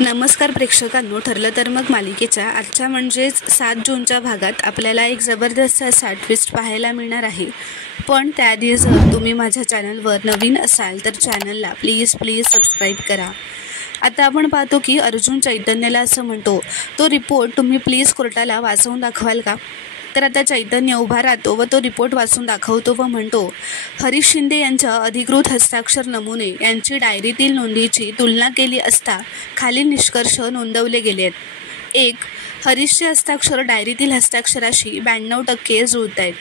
नमस्कार प्रेक्षकांनो, ठरलं तर मग मालिकेच्या आजच्या म्हणजेच 7 जूनच्या भागात आपल्याला एक जबरदस्त असा ट्विस्ट पाहायला मिळणार आहे. पण त्याआधी जर तुम्ही माझ्या चॅनलवर नवीन असाल तर चॅनलला प्लीज सबस्क्राईब करा. आता आपण पाहतो की अर्जुन चैतन्यला असं म्हणतो, तो रिपोर्ट तुम्ही प्लीज कोर्टाला वाचवून दाखवाल का? तर आता चैतन्य उभा राहतो व तो रिपोर्ट वाचून दाखवतो व म्हणतो, हरीश शिंदे यांच्या अधिकृत हस्ताक्षर नमुने यांची डायरीतील नोंदीची तुलना केली असता खालील निष्कर्ष नोंदवले गेले आहेत. 1. हरीशचे हस्ताक्षर डायरीतील हस्ताक्षराशी 92% जुळत आहेत.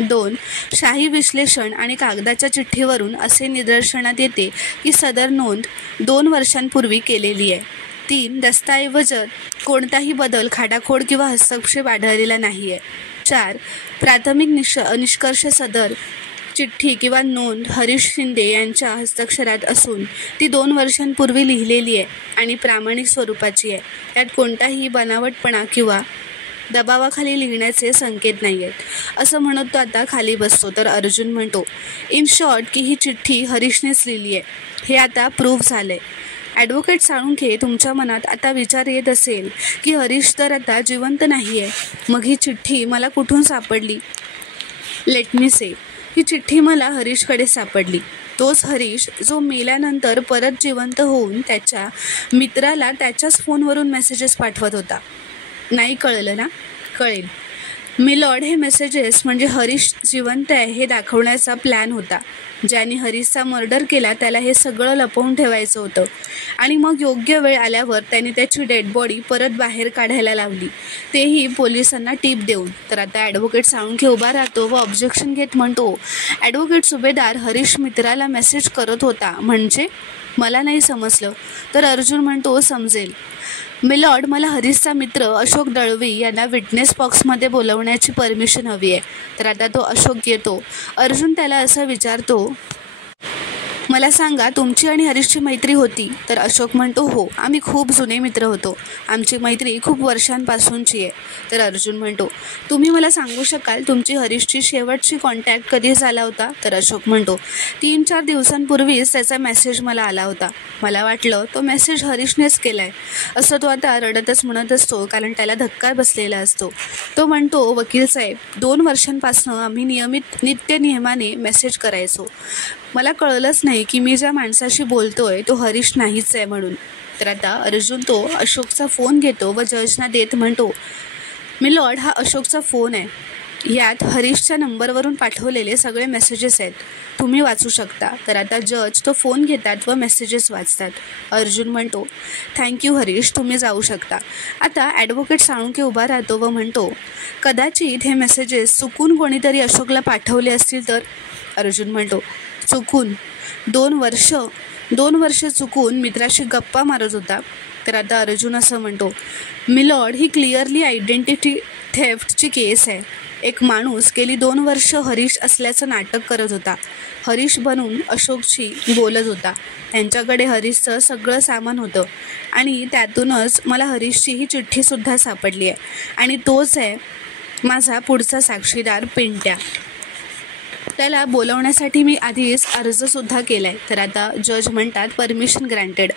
2. शाही विश्लेषण आणि कागदाच्या चिठ्ठीवरून असे निदर्शनात येते की सदर नोंद 2 वर्षांपूर्वी केलेली आहे. 3. दस्तऐवजात कोणताही बदल, खाडाखोड किंवा हस्तक्षेप आढळलेला नाही आहे. 4. प्राथमिक निष्कर्ष सदर चिठ्ठी किंवा नोंद हरीश शिंदे यांच्या हस्ताक्षरात असून ती 2 वर्षांपूर्वी लिहिलेली आहे आणि प्रामाणिक स्वरूपाची आहे. त्यात कोणताही बनावटपणा किंवा दबावाखाली लिहिण्याचे संकेत नाही आहेत. असं म्हणत तो आता खाली बसतो. तर अर्जुन म्हणतो, इन शॉर्ट की ही चिठ्ठी हरीशनेच लिहिली आहे. हे आता प्रूव्ह झालं आहे. ॲडव्होकेट साळुंखे, तुमच्या मनात आता विचार येत असेल की हरीश तर आता जिवंत नाही आहे, मग ही चिठ्ठी मला कुठून सापडली? लेट मी से, ही चिठ्ठी मला हरीशकडे सापडली. तोच हरीश जो मेल्यानंतर परत जिवंत होऊन त्याच्या मित्राला त्याच्याच फोनवरून मेसेजेस पाठवत होता. नाही कळलं ना? कळेल. मिलॉर्ड, हे मेसेजेस म्हणजे हरीश जिवंत आहे हे दाखवण्याचा प्लॅन होता. ज्याने हरीशचा मर्डर केला त्याला हे सगळं लपवून ठेवायचं होतं आणि मग योग्य वेळ आल्यावर त्याने त्याची डेड बॉडी परत बाहेर काढायला लावली, तेही पोलिसांना टीप देऊन. तर आता ॲडव्होकेट साळुंखे उभा राहतो व ऑब्जेक्शन घेत म्हणतो, ॲडव्होकेट सुभेदार, हरीश मित्राला मेसेज करत होता म्हणजे? मला नाही समजलं. तर अर्जुन म्हणतो, समजेल मिलॉर्ड, मला हरीशचा मित्र अशोक दळवी यांना विटनेस बॉक्समध्ये बोलवण्याची परमिशन हवी आहे. तर आता तो अशोक येतो. अर्जुन त्याला असं विचारतो, मला सांगा, तुमची आणि हरीशची मैत्री होती? तर अशोक म्हणतो, हो, आम्ही खूप जुने मित्र होतो. आमची मैत्री खूप वर्षांपासूनची आहे. तर अर्जुन म्हणतो, तुम्ही मला सांगू शकाल तुमची हरीशची शेवटची कॉन्टॅक्ट कधी झाला होता? तर अशोक म्हणतो, 3-4 दिवसांपूर्वीच त्याचा मेसेज मला आला होता. मला वाटलं तो मेसेज हरीशनेच केला आहे. असं तो आता रडतच म्हणत असतो, कारण त्याला धक्का बसलेला असतो. तो म्हणतो, वकील साहेब, 2 वर्षांपासून आम्ही नित्यनियमाने मेसेज करायचो. मला कळलंच नाही की मी ज्या माणसाशी बोलतोय तो हरीश नाहीच आहे म्हणून. तर आता अर्जुन तो अशोकचा फोन घेतो व जजना देत म्हणतो, मिलॉर्ड, हा अशोकचा फोन आहे. यात हरीशच्या नंबरवरून पाठवलेले सगळे मेसेजेस आहेत. तुम्ही वाचू शकता. तर आता जज तो फोन घेतात व मेसेजेस वाचतात. अर्जुन म्हणतो, थँक्यू हरीश, तुम्ही जाऊ शकता. आता ॲडव्होकेट साळुंखे उभा राहतो व म्हणतो, कदाचित हे मेसेजेस चुकून कोणीतरी अशोकला पाठवले असतील तर? अर्जुन म्हणतो, चुकून? 2 वर्ष चुकून मित्राशी गप्पा मारत होता? तर आता अर्जुन असं म्हणतो, मिलॉर्ड, ही क्लिअरली आयडेंटिटी थेफ्टची केस आहे. एक माणूस गेली 2 वर्ष हरीश असल्याचं नाटक करत होता. हरीश बनून अशोकशी बोलत होता. त्यांच्याकडे हरीशचं सगळं सामान होतं आणि त्यातूनच मला हरीशची ही चिठ्ठीसुद्धा सापडली आहे आणि तोच आहे माझा पुढचा साक्षीदार पिंट्या. त्याला बोलवण्यासाठी मी आधीच अर्जसुद्धा केला आहे. तर आता जज म्हणतात, परमिशन ग्रँटेड.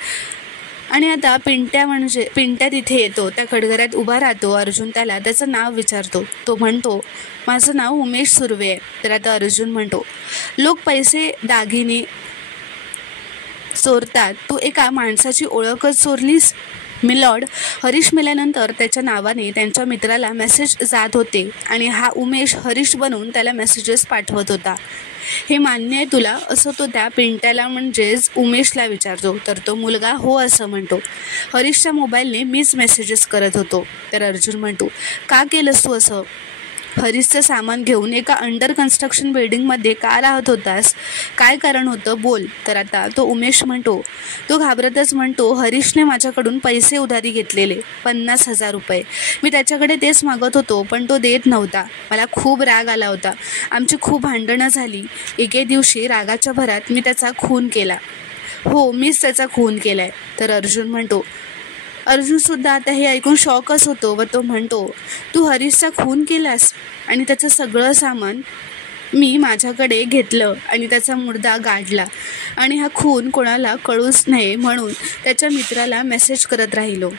आणि आता पिंट्या तिथे येतो. त्या कडघरात उभा राहतो. अर्जुन त्याला त्याचं नाव विचारतो. तो म्हणतो, माझं नाव उमेश सुर्वे आहे. तर आता अर्जुन म्हणतो, लोक पैसे दागिने चोरतात, तू एका माणसाची ओळखच चोरलीस? मिलॉर्ड, हरीश मेल्यानंतर त्याच्या नावाने त्यांच्या मित्राला मेसेज जात होते आणि हा उमेश हरीश बनून त्याला मेसेजेस पाठवत होता. हे मान्य आहे तुला? असं तो त्या पिंट्याला म्हणजेच उमेशला विचारतो. तर तो मुलगा हो असं म्हणतो. हरीशच्या मोबाईलने मीच मेसेजेस करत होतो. तर अर्जुन म्हणतो, का केलंस तू असं? हरीशचं सामान घेऊन एका अंडर कन्स्ट्रक्शन बिल्डिंगमध्ये का राहत होतास? काय कारण होतं? बोल. तर आता तो उमेश म्हणतो, तो घाबरतच म्हणतो, हरीशने माझ्याकडून पैसे उधारी घेतलेले 50,000 रुपये. मी त्याच्याकडे तेच मागत होतो पण तो देत नव्हता. मला खूप राग आला होता. आमची खूप भांडणं झाली. एके दिवशी रागाच्या भरात मी त्याचा खून केला. हो, मीच त्याचा खून केला आहे. तर अर्जुन म्हणतो, अर्जुनसुद्धा आता हे ऐकून शॉकच होतो व तो म्हणतो, तू हरीशचा खून केलास आणि त्याचं सगळं सामान? मी माझ्याकडे घेतलं आणि त्याचा मुर्दा गाडला आणि हा खून कोणाला कळूच नये म्हणून त्याच्या मित्राला मेसेज करत राहिलो,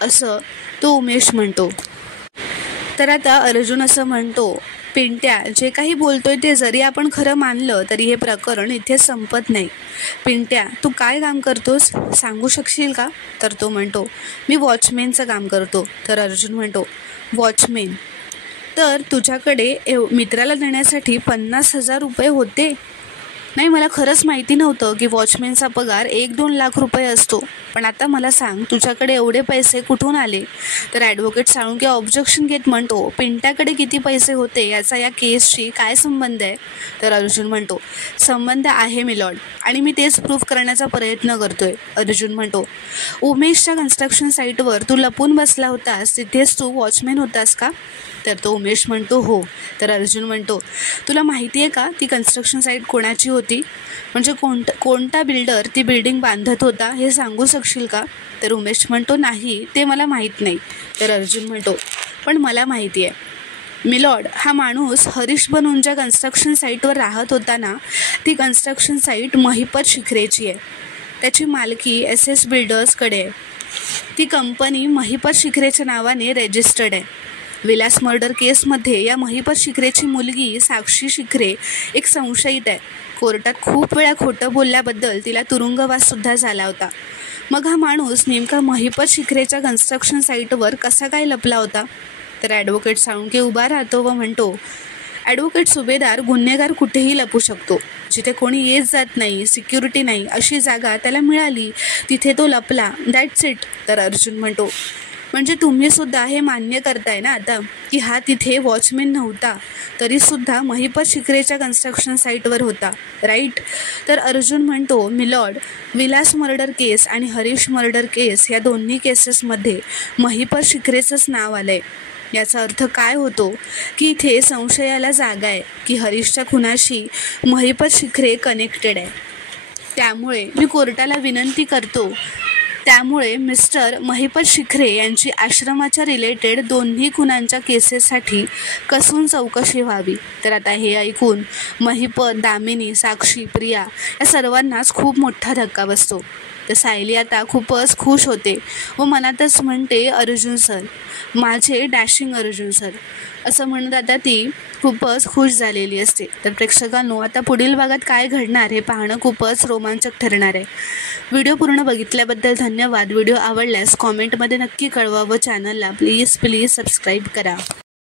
असं तो उमेश म्हणतो. तर आता अर्जुन असं म्हणतो, पिंट्या जे काही बोलतोय ते जरी आपण खरं मानलं तरी हे प्रकरण इथे संपत नाही. पिंट्या तू काय काम करतोस सांगू शकशील का? तर तो म्हणतो, मी वॉचमेनचं काम करतो. तर अर्जुन म्हणतो, वॉचमेन? तर तुझ्याकडे मित्राला देण्यासाठी 50,000 रुपये होते? नाही, मला खरंच माहिती नव्हतं की वॉचमॅनचा पगार 1-2 लाख रुपये असतो. पण आता मला सांग, तुझ्याकडे एवढे पैसे कुठून आले? तर ॲडव्होकेट साळुंके ऑब्जेक्शन घेत म्हणतो, पिंट्याकडे किती पैसे होते याचा या केसशी काय संबंध आहे? तर अर्जुन म्हणतो, संबंध आहे मिलॉर्ड, आणि मी तेच प्रूफ करण्याचा प्रयत्न करतोय. अर्जुन म्हणतो, उमेशच्या कन्स्ट्रक्शन साईटवर तू लपून बसला होतास, तिथेच तू वॉचमॅन होतास का? तर तो उमेश म्हणतो, हो. तर अर्जुन म्हणतो, तुला माहिती आहे का ती कन्स्ट्रक्शन साईट कोणाची होती? म्हणजे कोणता बिल्डर ती बिल्डिंग बांधत होता हे सांगू शकशील का? तर उमेश म्हणतो, नाही, ते मला माहीत नाही. तर अर्जुन म्हणतो, पण मला माहिती आहे मिलॉर्ड, हा माणूस हरीश बनून ज्या कन्स्ट्रक्शन साईटवर राहत होता ना, ती कन्स्ट्रक्शन साईट महिपत शिखरेची आहे. त्याची मालकी SS बिल्डर्सकडे आहे. ती कंपनी महिपत शिखरेच्या नावाने रजिस्टर्ड आहे. विलास मर्डर केसमध्ये या महिपत शिखरेची मुलगी साक्षी शिखरे एक संशयित आहे. कोर्टात खूप वेळा खोटं बोलल्याबद्दल तिला तुरुंगवाससुद्धा झाला होता. मग हा माणूस नेमका महिपत शिखरेच्या कन्स्ट्रक्शन साईटवर कसा काय लपला होता? तर ॲडव्होकेट साळुंके उभा राहतो व म्हणतो, ॲडव्होकेट सुभेदार, गुन्हेगार कुठेही लपू शकतो. जिथे कोणी येत जात नाही, सिक्युरिटी नाही, अशी जागा त्याला मिळाली, तिथे तो लपला. That's it. तर अर्जुन म्हणतो, म्हणजे तुम्हीसुद्धा हे मान्य करताय ना आता की हा तिथे वॉचमॅन नव्हता, तरीसुद्धा महिपत शिखरेच्या कन्स्ट्रक्शन साईटवर होता, राईट? तर अर्जुन म्हणतो, मिलॉर्ड, विलास मर्डर केस आणि हरीश मर्डर केस या दोन्ही केसेसमध्ये महिपत शिखरेचंच नाव आलं आहे. याचा अर्थ काय होतो की इथे संशयाला जागा आहे की हरीशच्या खुनाशी महिपत शिखरे कनेक्टेड आहे. त्यामुळे मी कोर्टाला विनंती करतो, त्यामुळे मिस्टर महिपत शिखरे यांची आश्रमाच्या रिलेटेड दोन्ही खुनांच्या केसेससाठी कसून चौकशी व्हावी. तर आता हे ऐकून महिपत, दामिनी, साक्षी, प्रिया या सर्वांनाच खूप मोठा धक्का बसतो. तर सायली आता खूपच खुश होते व मनातच म्हणते, अर्जुन सर, माझे डॅशिंग अर्जुन सर, असं म्हणत आता ती खूपच खुश झालेली असते. तर प्रेक्षकांनो, आता पुढील भागात काय घडणार हे पाहणं खूपच रोमांचक ठरणार आहे. व्हिडिओ पूर्ण बघितल्याबद्दल धन्यवाद. व्हिडिओ आवडल्यास कॉमेंटमध्ये नक्की कळवा व चॅनलला प्लीज सबस्क्राईब करा.